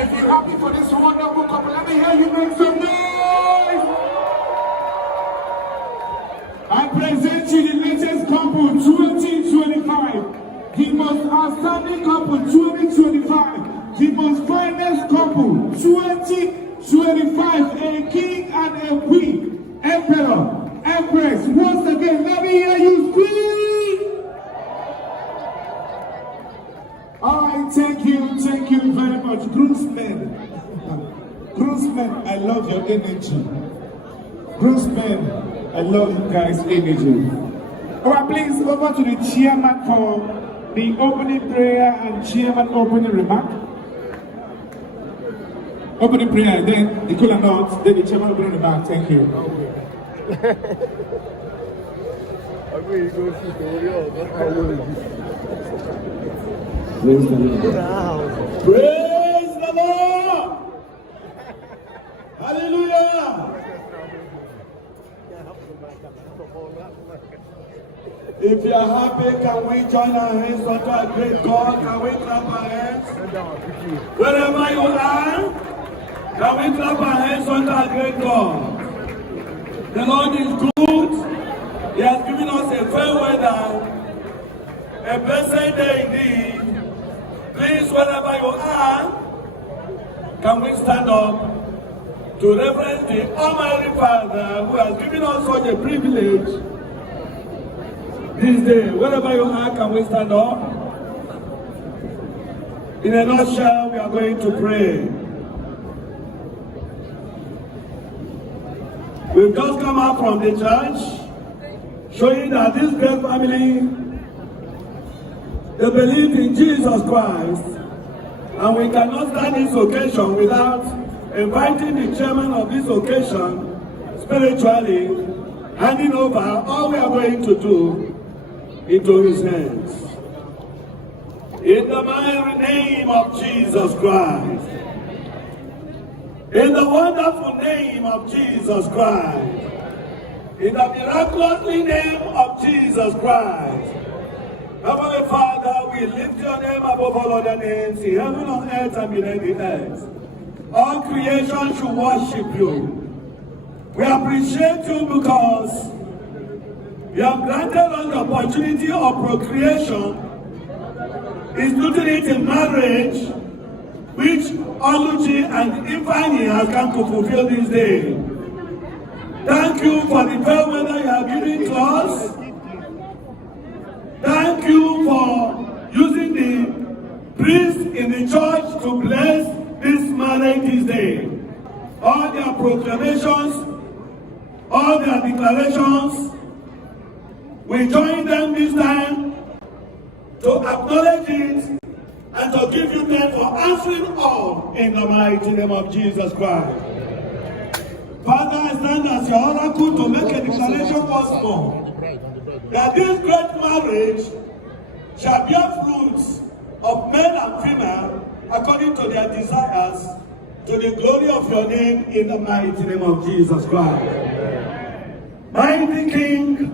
If you're happy for this wonderful couple, let me hear you make some noise. I present you the latest couple 2025. The most outstanding couple 2025. The most finest couple 2025. A king and a queen. Emperor, Empress. Once again, let me hear you scream. Alright, thank you very much. Groomsmen, I love your energy. Groomsmen, I love you guys' energy. Alright, please, over to the chairman for the opening prayer and chairman opening remark. Opening prayer, then the cool announce, then the chairman opening remark. Thank you. Praise the Lord. Praise the Lord. Hallelujah. If you are happy, can we join our hands unto our great God? Can we clap our hands? Wherever you are, can we clap our hands unto our great God? The Lord is good. He has given us a fair weather, a blessed day indeed. Please, wherever you are, can we stand up to reverence the Almighty Father who has given us such a privilege this day. Wherever you are, can we stand up? In a nutshell, we are going to pray. We've just come out from the church, showing that this great family, they believe in Jesus Christ, and we cannot stand this occasion without inviting the chairman of this occasion spiritually, handing over all we are going to do into his hands. In the mighty name of Jesus Christ, in the wonderful name of Jesus Christ, in the miraculous name of Jesus Christ, Heavenly Father, we lift your name above all other names in heaven, on earth, and beneath the earth. All creation should worship you. We appreciate you because you have granted us the opportunity of procreation, instituting it in marriage, which Oluchi and Ifeanyi has come to fulfill this day. Thank you for the fair weather you have given to us. Thank you for using the priest in the church to bless this marriage this day. All their proclamations, all their declarations, we join them this time to acknowledge it and to give you thanks for answering all in the mighty name of Jesus Christ. Father, I stand as your oracle to make a declaration once more that this great marriage shall bear fruits of men and female according to their desires, to the glory of your name in the mighty name of Jesus Christ. Mighty King,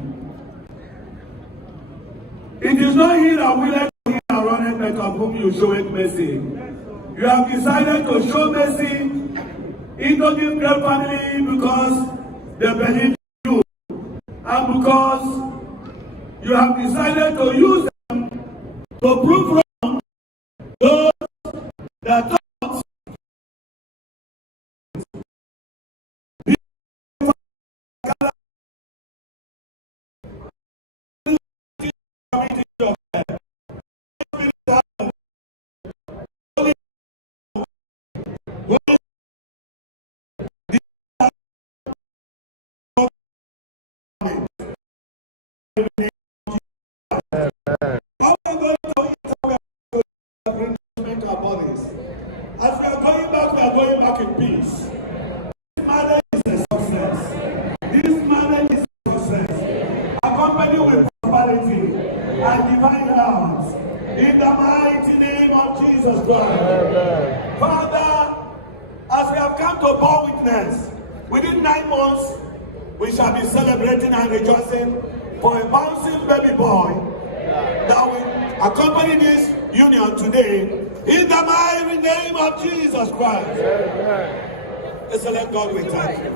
it is not he that willeth to him that runneth, but of whom you show it mercy. You have decided to show mercy into this great family because they believe in you, and because you have decided to use them to prove wrong those that thought as we are going back in peace. This marriage is a success. This marriage is a success. Accompanied with prosperity and divine health. In the mighty name of Jesus Christ. Amen. Father, as we have come to bear witness, within 9 months, we shall be celebrating and rejoicing for a bouncing baby boy that will accompany this union today In the mighty name of Jesus Christ. Excellent God, we thank you.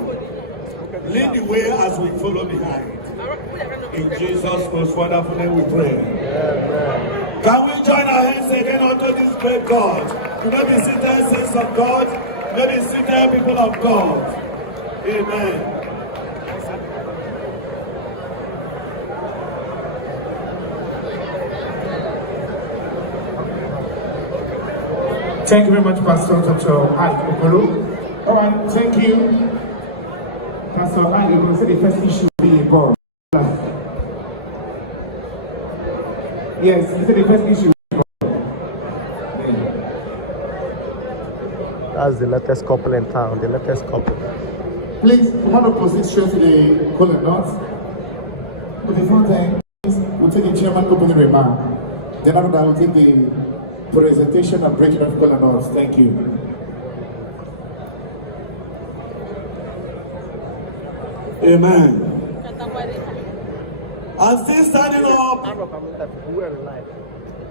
Lead the way as we follow behind. In Jesus' most wonderful name we pray. Can we join our hands again unto this great God? You may be seated, saints of God. You may be seated, people of God. Amen. Thank you very much, Pastor Dr. Okoro. All right, thank you. Pastor Amadeo said the first issue will be a ball. Yes, he said the first issue will be a ball. That's the latest couple in town, the latest couple. Please, we want to proceed straight to the color notes. But before then, we'll take the chairman opening remark. Then after that, we'll take the presentation and breaking of color notes. Thank you. Amen. I'm still standing up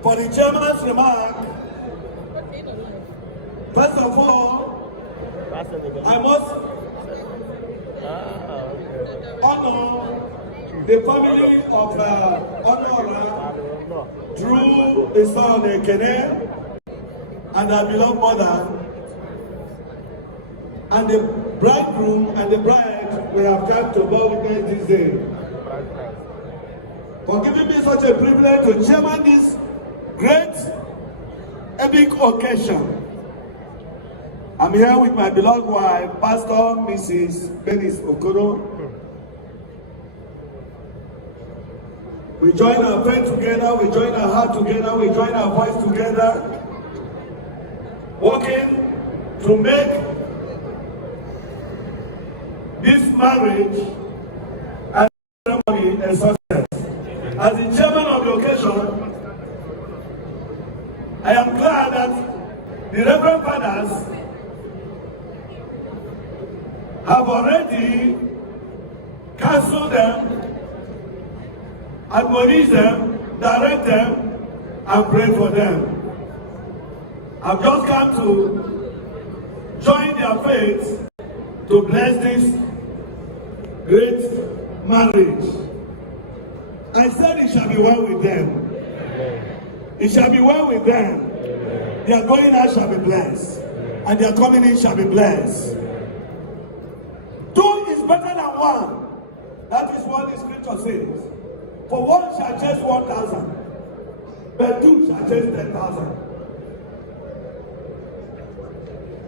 for the chairman's remark. First of all, I must honor the family of Honora Drew, his son Ekene, and our beloved mother, and the bridegroom and the bride we have come to bear witness this day. For giving me such a privilege to chairman this great epic occasion. I'm here with my beloved wife, Pastor Mrs. Benis Okoro. We join our faith together, we join our heart together, we join our voice together, working to make this marriage and ceremony a success. As the chairman of the occasion, I am glad that the Reverend Fathers have already counseled them, admonish them, direct them, and pray for them. I've just come to join their faith to bless this great marriage. I said it shall be well with them. It shall be well with them. Their going out shall be blessed, and their coming in shall be blessed. Two is better than one. That is what the scripture says. For one shall chase 1,000, but two shall chase 10,000.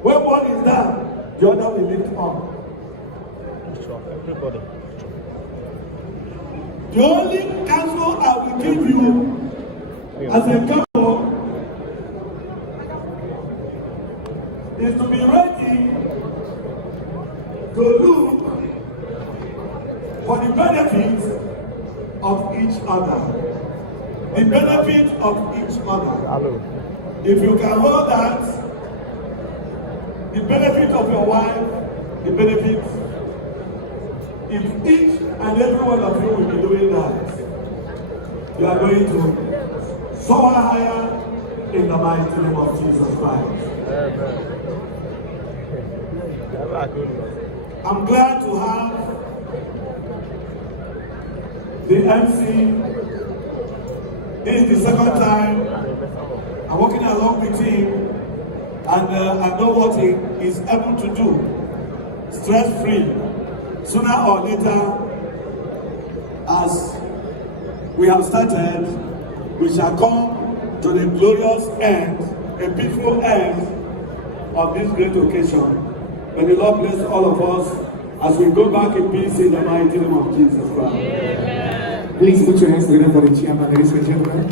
When one is down, the other will lift up. Everybody. The only counsel I will give you as a couple is to be ready to look for the benefits of each other. The benefit of each other. Hello. If you can hold that, the benefit of your wife, the benefit, if each and every one of you will be doing that, you are going to soar higher in the mighty name of Jesus Christ. I'm glad to have the MC. This is the second time I'm working along with him, and I know what he is able to do, stress-free. Sooner or later, as we have started, we shall come to the glorious end, a peaceful end of this great occasion. May the Lord bless all of us as we go back in peace in the mighty name of Jesus Christ. Amen. Please put your hands together for the chairman, ladies and gentlemen.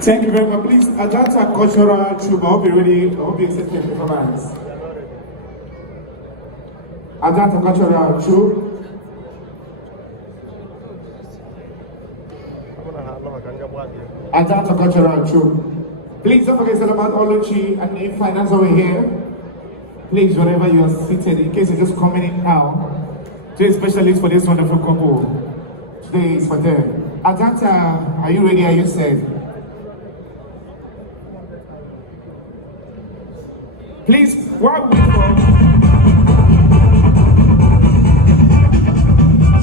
Thank you very much. Please, Ajanta Cultural Troupe, I hope you're ready. I hope you accept your performance. Ajanta Cultural Troupe. Ajanta Cultural Troupe. Please don't forget about Oluchi and Ifeanyi over here. Please, wherever you are seated, in case you're just coming in now, today especially for this wonderful couple. Today is for them. Ajanta, are you ready? Are you set? Please, while we go.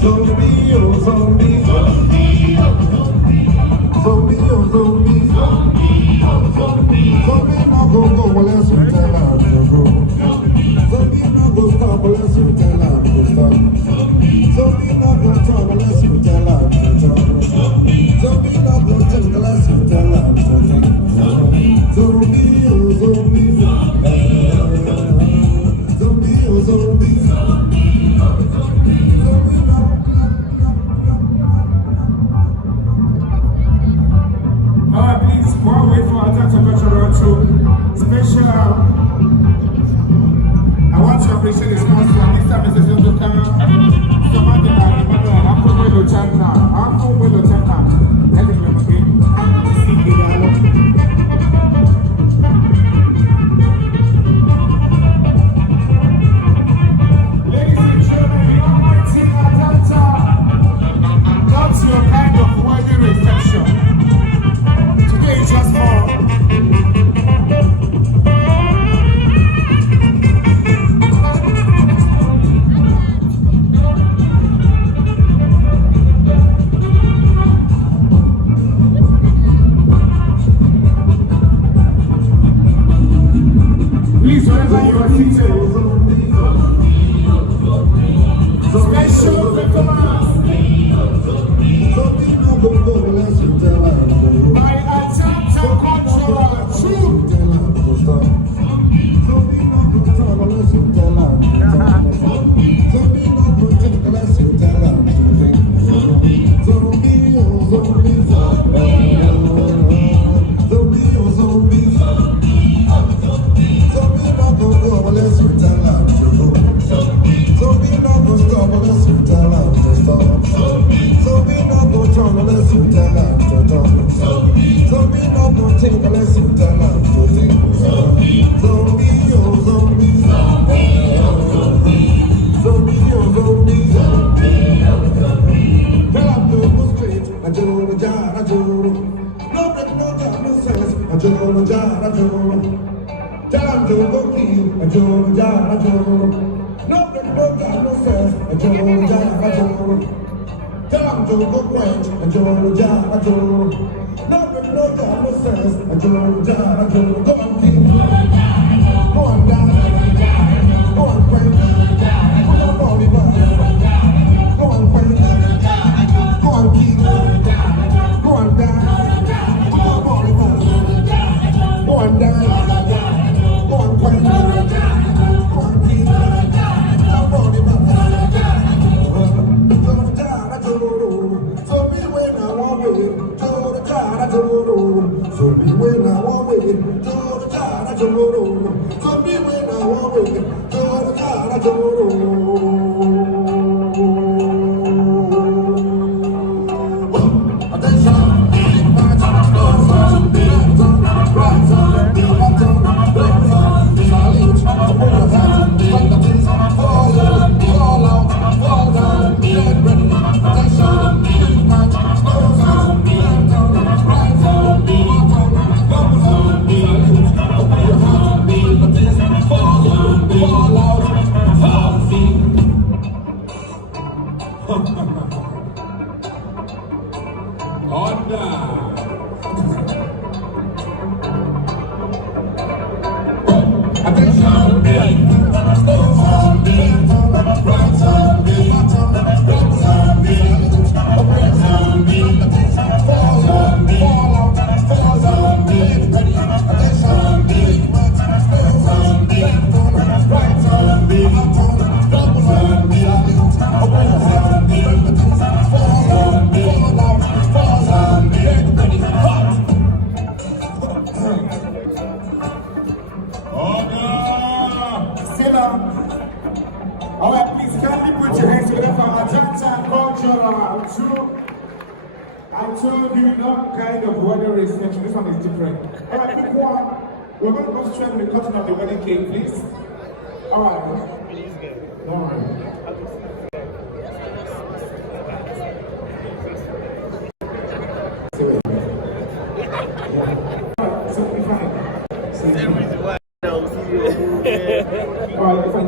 Zombie, oh zombie, zombie, oh zombie, zombie, oh zombie, zombie, oh zombie, zombie no go unless you tell her to go. Zombie no go stop unless you tell her to stop. Zombie no go talk unless you tell her to talk. Zombie no go think unless you tell her to think. Zombie, oh zombie, zombie, oh zombie. Please, while we wait for our time to special, I want to appreciate the sponsor. This time is the Central Camera. Somebody that remember, I'm from Oluchi now. I'm from Oluchi now. Let me remember again. Ladies and gentlemen, the almighty Atlanta. That's your kind of wedding reception. Today is just more. Please, wherever you are seated, special performance by Atlanta Cultural Troupe. All right, please kindly put your hands together for Atlanta Cultural Troupe. I told you not kind of wedding reception. This one is different. All right, quick one. We're going to go straight to the cutting of the wedding cake, please. All right. Don't worry. So, Ifeanyi.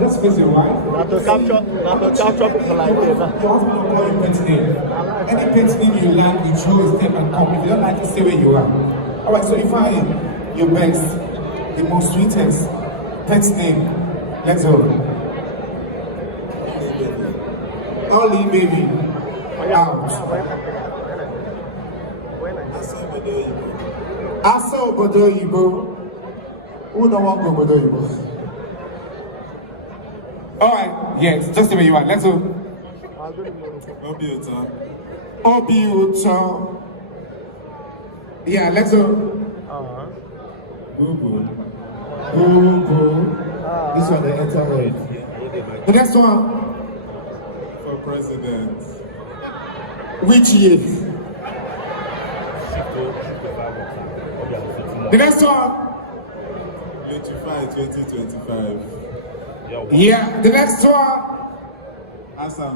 just face your wife. Not to capture people like this. Your husband will call you pet name. Any pet name you like, you choose them and come. If you don't like it, stay where you are. Alright, so Ifeanyi, your best, the most sweetest pet name. Let's go. Only baby. Out. Asa obodo Igbo. Who don't want to go obodo Igbo? Alright, yes, just the way you are. Let's go. Obi Uta. Yeah, let's go. Boo boo. Boo boo. This one, they enter red. The next one. For president. Which year? The next one. Oluchi 2025. Yeah, the next one. Asa.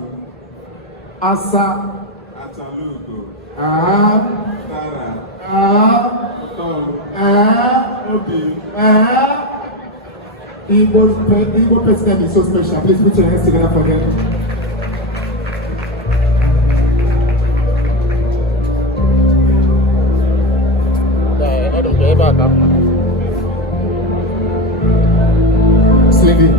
Atalugo. Tara. Tom. Obi. Igbo president is so special. Please put your hands together for them. Slingy.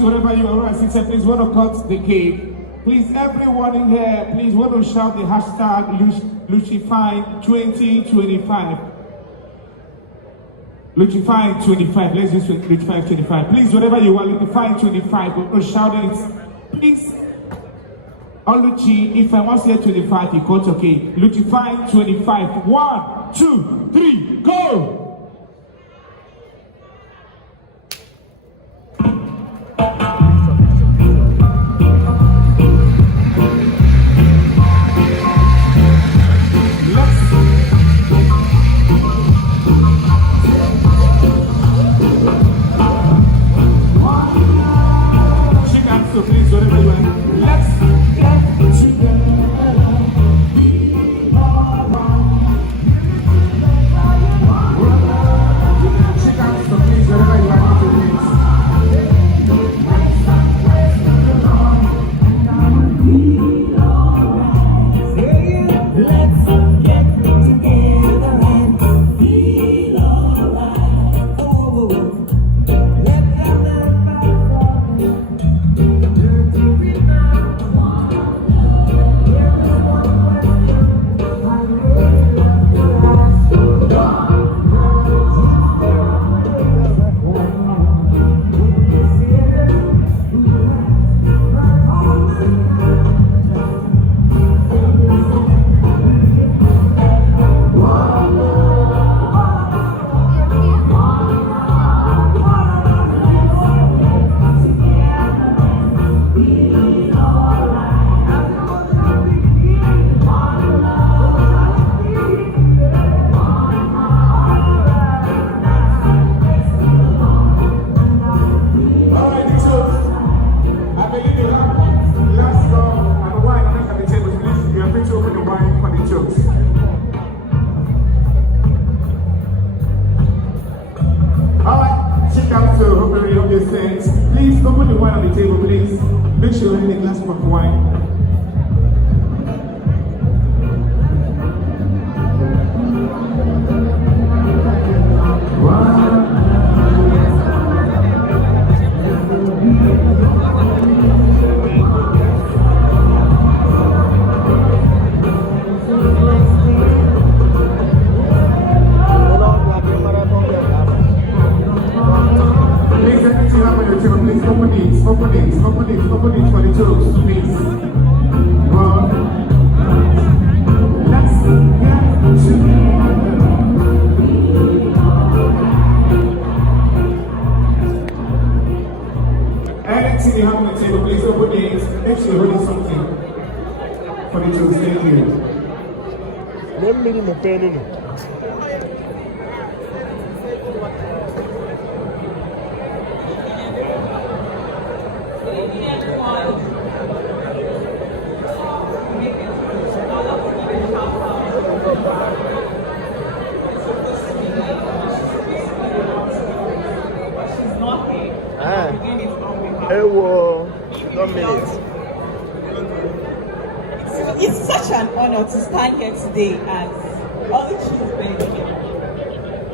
Wherever you are, sister, please want to cut the cake. Please, everyone in here, please want to shout the hashtag Luchify2025. Luchify25. Let's use Luchify25. Please, wherever you are, Luchify25. We're going to shout it. Please, Oluchi, if I want to say 25, you cut okay. Luchify25. 1, 2, 3, go! Let's get together. comes to opening up your sets, please open the wine on the table, please. Make sure you're having a glass of wine. Open it for the toast, please. Let's get together. Anything you have on the table, please open it. Make sure you're holding something for the toast. Thank you. It's such an honor to stand here today as Oluchi's birthday.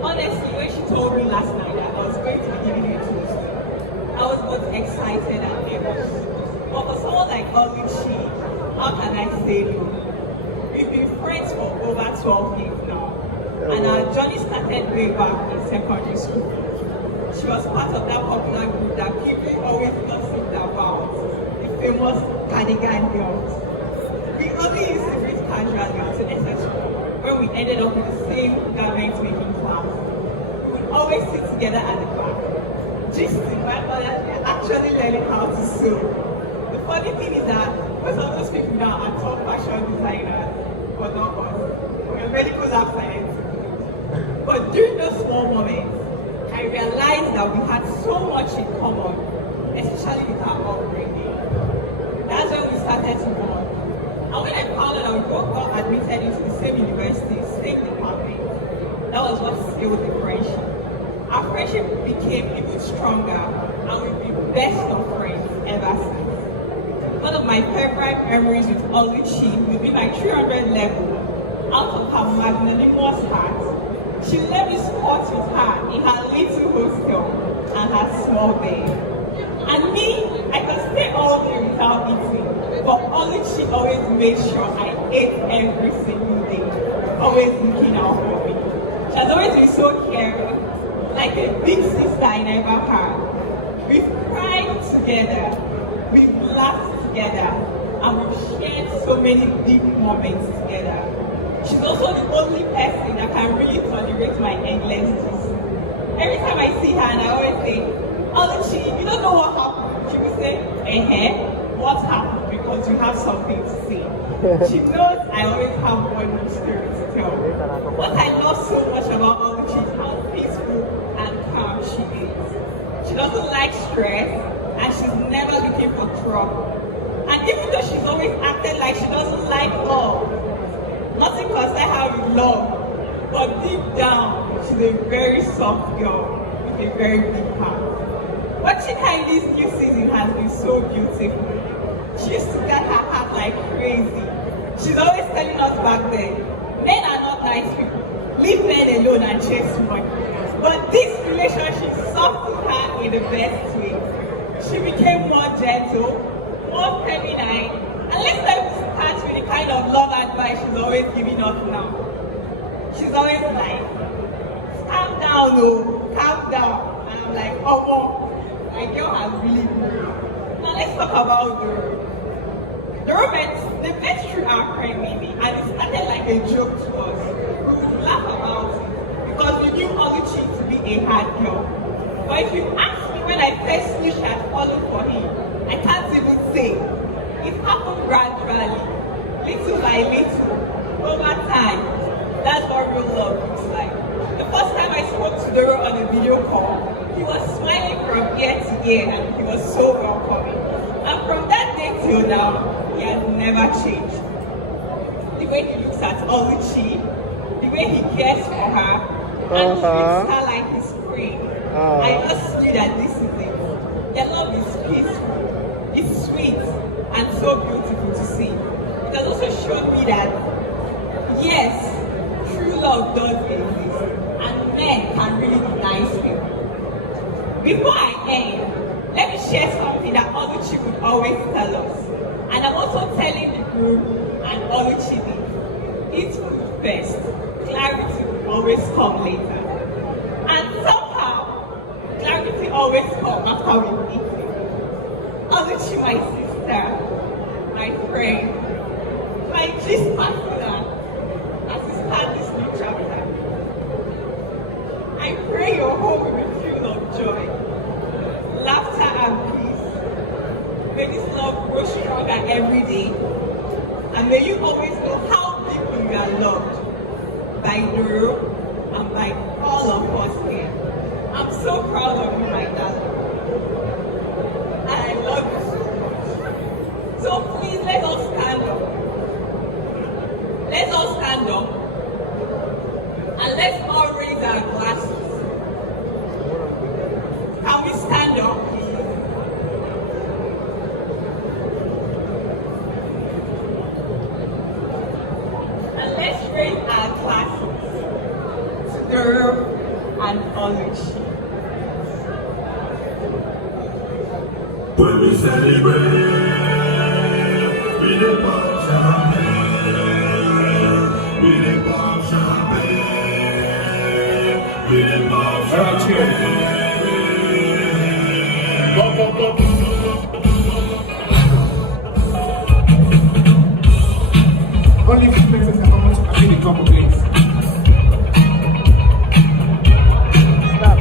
Honestly, when she told me last night that I was going to be giving you a toast, I was both excited and nervous. But for someone like Oluchi, how can I say no? We've been friends for over 12 years now, and our journey started way back in secondary school. She was part of that popular group that people always gossiped about, the famous cardigan girls. We only used to greet casually until necessary, when we ended up in the same garment making class. We would always sit together at the back. Gisting while others were actually learning how to sew. The funny thing is that most of those people now are top fashion designers, but not us. We're medical lab science. But during those small moments, I realized that we had so much in common, especially with our upbringing. That's when we started to bond. And when I found out that we both got admitted into the same university, same department, that was what sealed the friendship. Our friendship became even stronger, and we've been best of friends ever since. One of my favorite memories with Oluchi will be my 300 level. Out of her magnanimous heart, she let me sport with her in her little hostel and her small bed. And me, I could stay all day without eating, but Oluchi always made sure I ate every single day, always looking out for me. She has always been so caring, like a big sister I never had. We've cried together, we've laughed together, and we've shared so many deep moments together. She's also the only person that can really tolerate my endlessness. Every time I see her and I always say, Oluchi, you don't know what happened. She will say, what happened? Because you have something to say. She knows I always have one new story to tell. What I love so much about Oluchi is how peaceful and calm she is. She doesn't like stress and she's never looking for trouble. And even though she's always acted like she doesn't like love, nothing concerns her with love, but deep down, she's a very soft girl with a very big heart. Watching her in this new season has been so beautiful. She used to get her heart like crazy. She's always telling us back then, men are not nice people. Leave men alone and chase money. But this relationship softened her in the best way. She became more gentle, more feminine, and let's start with the kind of love advice she's always giving us now. She's always like, calm down, oh, calm down. And I'm like, oh, well, my girl has really moved. Now let's talk about the romance. They met through our friend Mimi, and it started like a joke to us. We would laugh about it because we knew Oluchi to be a hard girl. But if you ask me when I first knew she had fallen for him, I can't even say. It happened gradually, little by little, over time. That's what real love looks like. The first time I spoke to Doro on a video call, he was smiling from ear to ear and he was so welcoming. And from that day till now, he has never changed. The way he looks at Oluchi, the way he cares for her, and treats her like his queen. I just knew that this is it. Their love is peaceful, it's sweet, and so beautiful to see. It has also shown me that, yes, true love does exist, and men can really be nice people. Before I end, let me share something that Oluchi would always tell us. And I'm also telling the group and Oluchi this. Eat food first. Clarity will always come later. And somehow, clarity always comes after we eat it. Oluchi, my sister, my friend, my gist partner, as we start this new chapter. I pray your home will be filled of joy, laughter and peace. May this love grow stronger every day. And may you always know how deeply you are loved by Duro and by all of us here. I'm so proud of you, my darling. And I love you so much. So please let us stand up. Let us stand up. And let's all raise our glasses. Can we stand up, please? And let's raise our glasses to Duro and Oluchi. When we celebrate, we dey pop champagne, we dey pop champagne, we dey pop champagne. Only few places are going to be the couple places. Stop.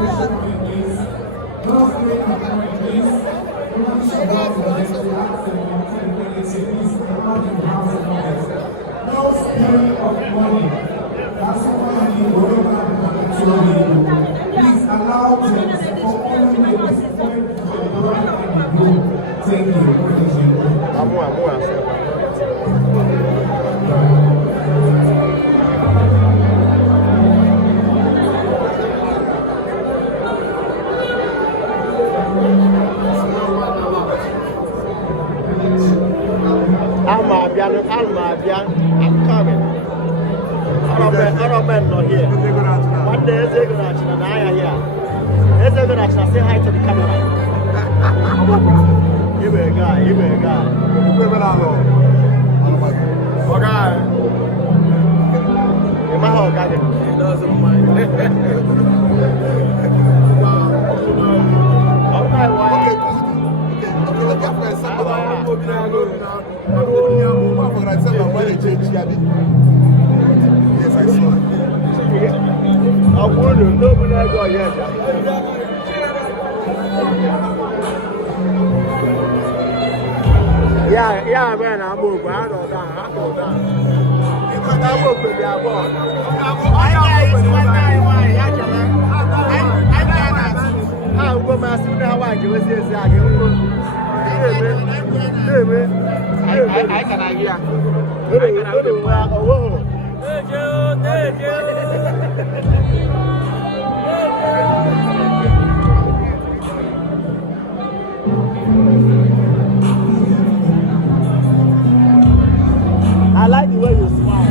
celebration money, please. No spirit of money, please. We want to show love to the next reaction and credibility, please. Not in the house of money. No spirit of money. That's why we will not please allow them for only the respect for the bride and the groom. Thank you. I'm coming. Other men not here. One day, they're going to actually, and I are here. They're going to actually say hi to the camera. You be a guy. You be a guy. Okay. You might have a guy. He doesn't mind. Okay, why? Yes, I saw. I wouldn't know when I go yet. Yeah, man, I'm over. I know that. I'm over with the above. I'm going to ask you now. I can hear. Thank you. I like the way you smile.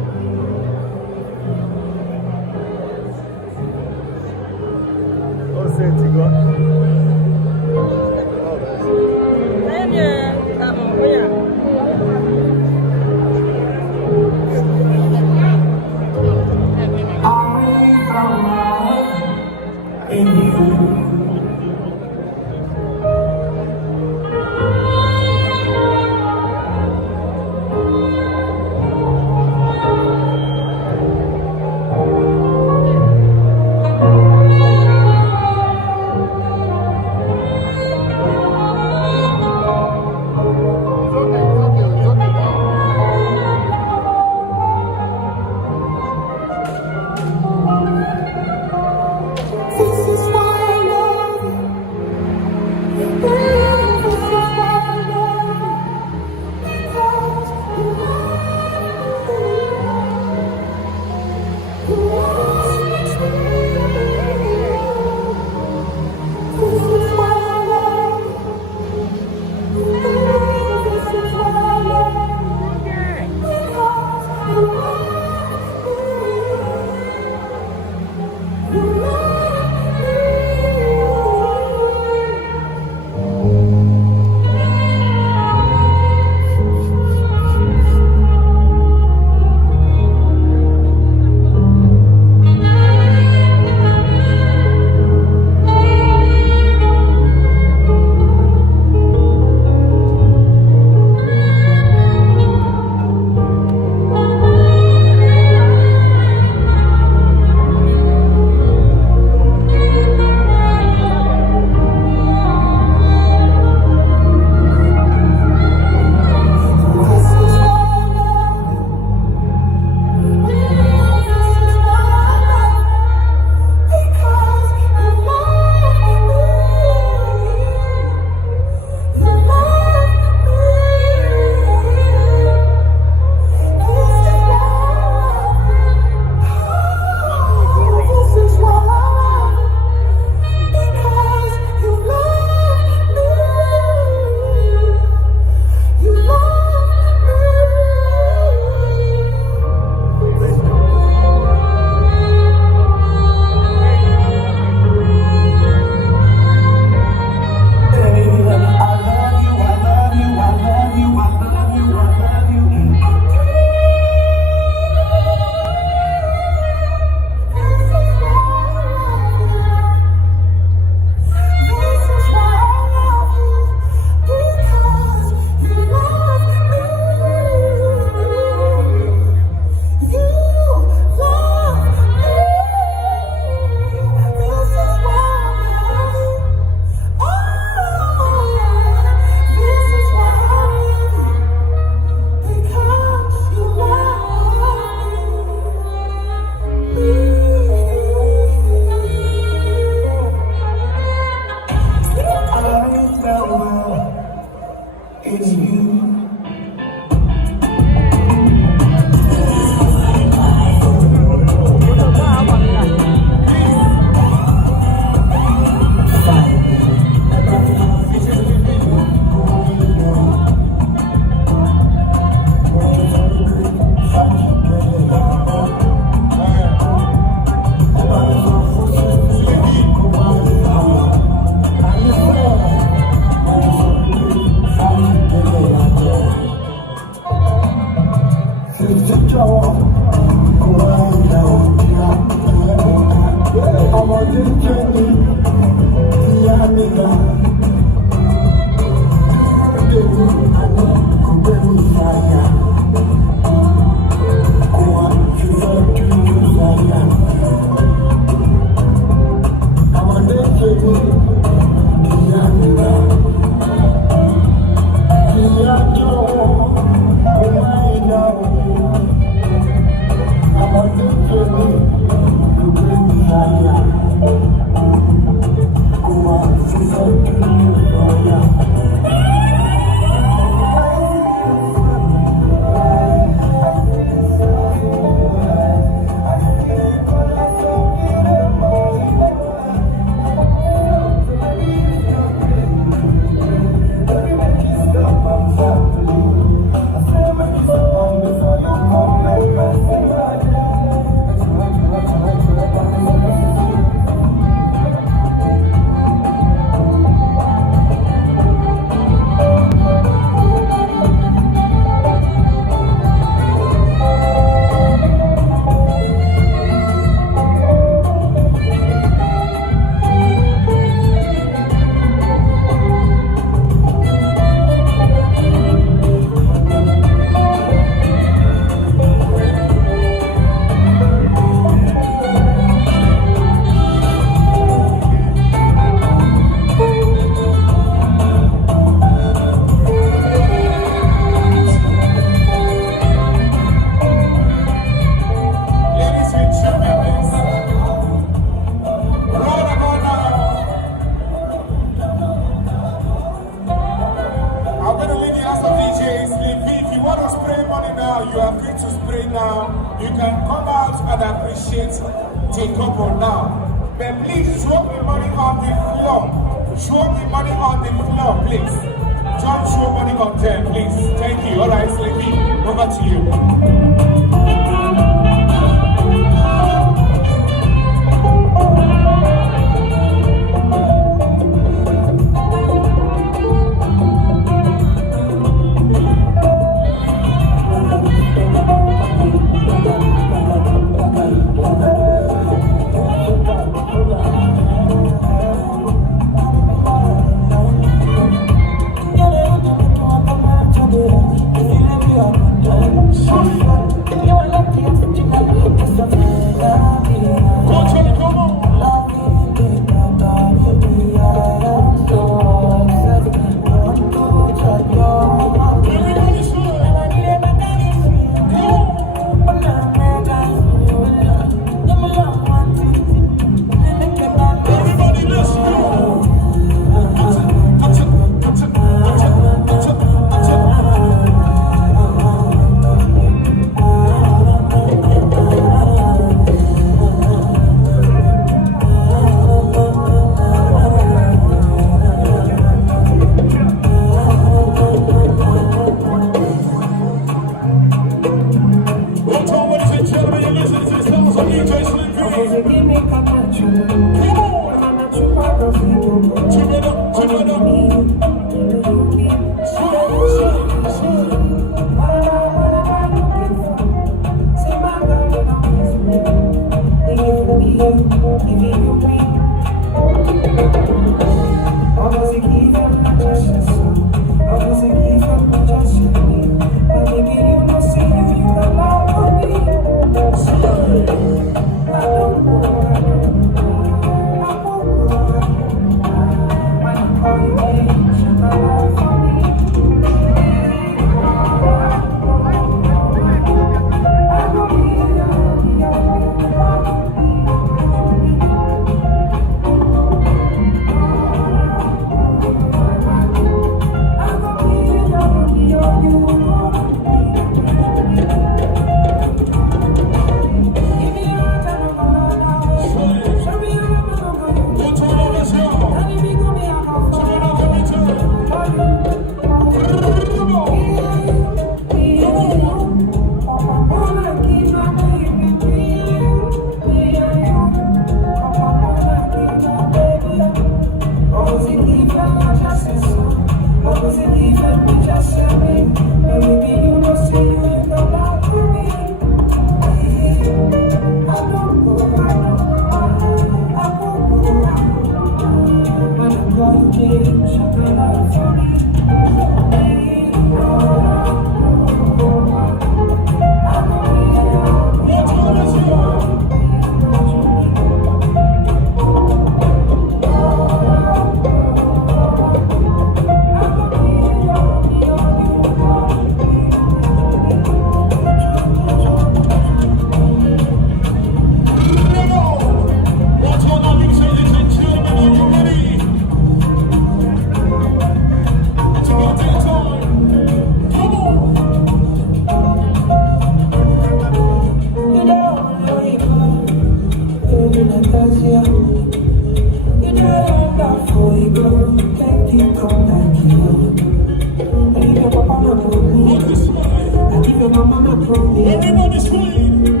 Everybody scream.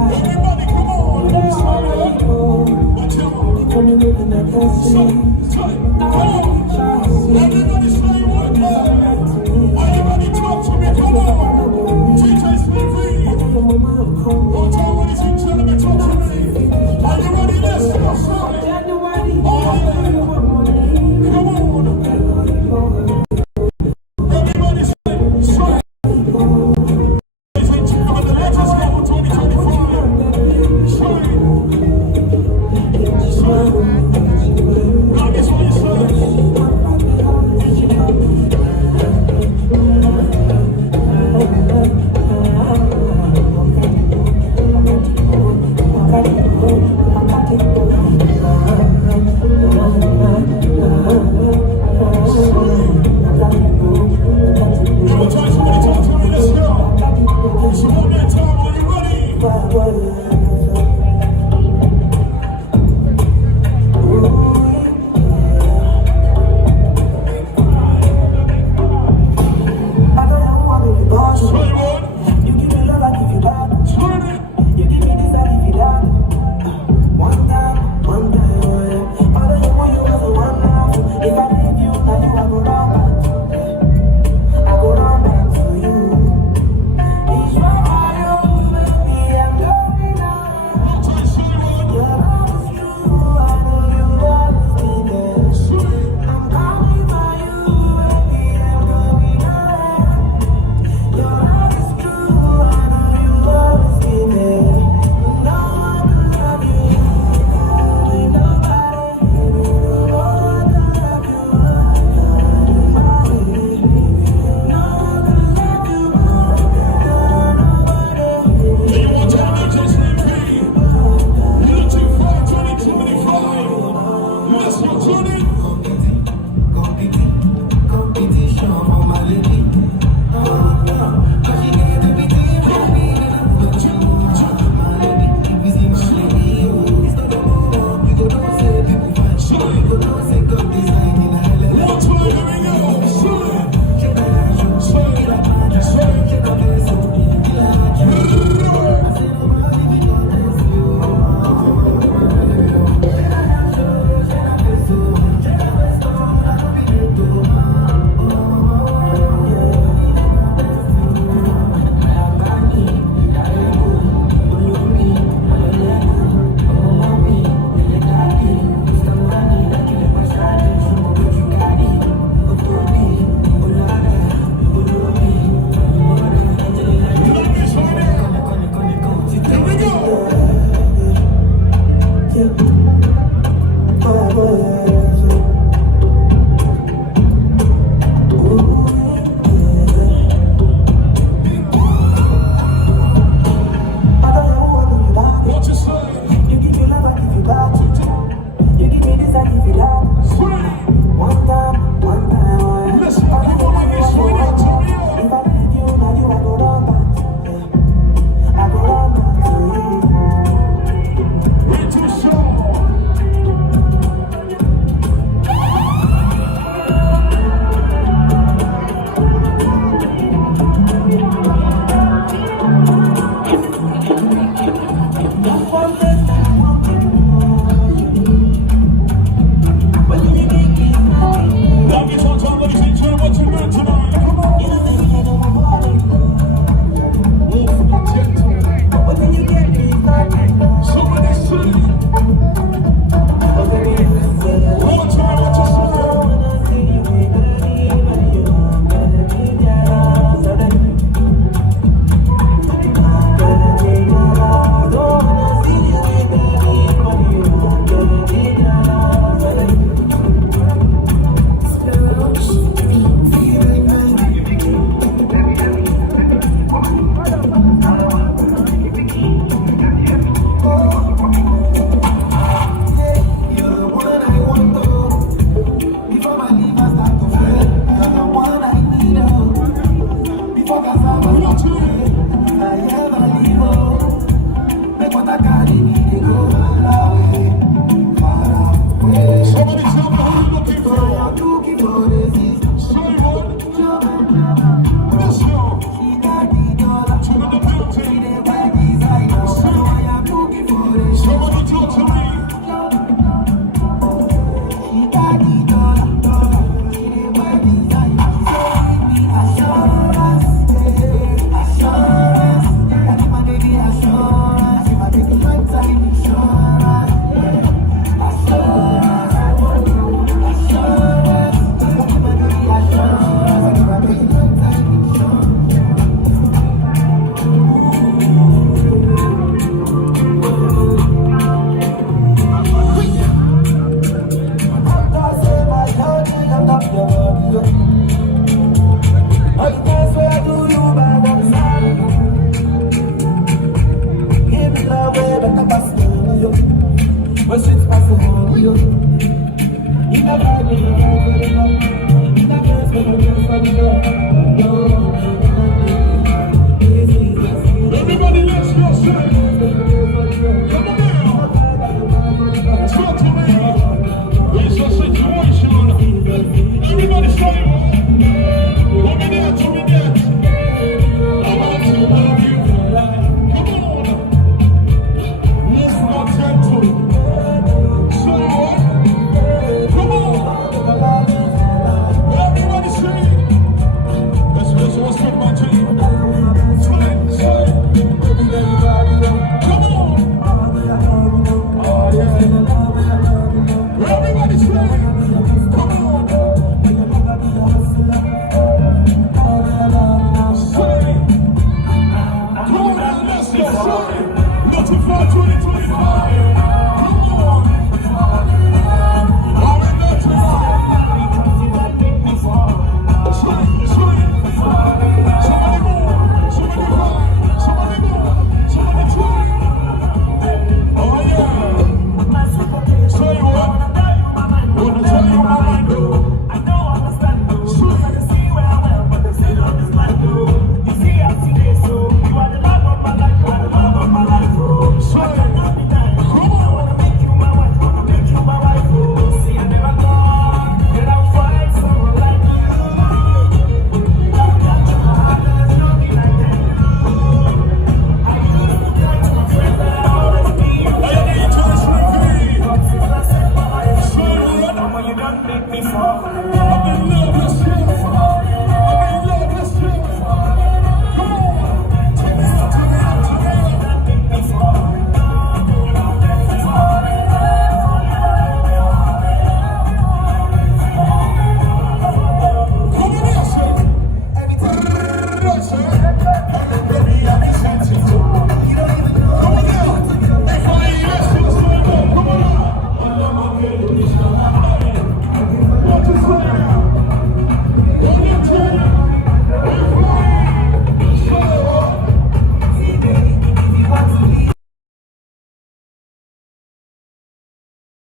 Everybody, come on. Come on.